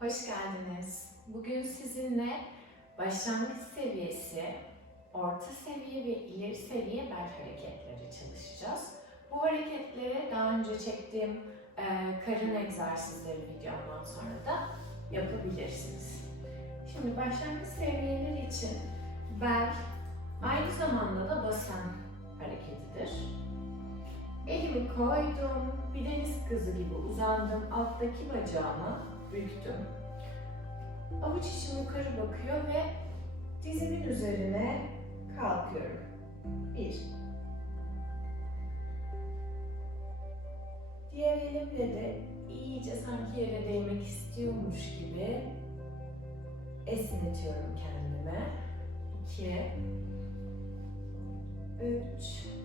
Hoş geldiniz. Bugün sizinle başlangıç seviyesi, orta seviye ve ileri seviye bel hareketleri çalışacağız. Bu hareketleri daha önce çektiğim e, karın egzersizleri videomdan sonra da yapabilirsiniz. Şimdi başlangıç seviyeleri için bel aynı zamanda da basen hareketidir. Elimi koydum, bir deniz kızı gibi uzandım, alttaki bacağımı büktüm. Avuç içim yukarı bakıyor ve dizimin üzerine kalkıyorum. Bir. Diğer elimle de iyice sanki yere değmek istiyormuş gibi esnetiyorum kendime. İki. Üç.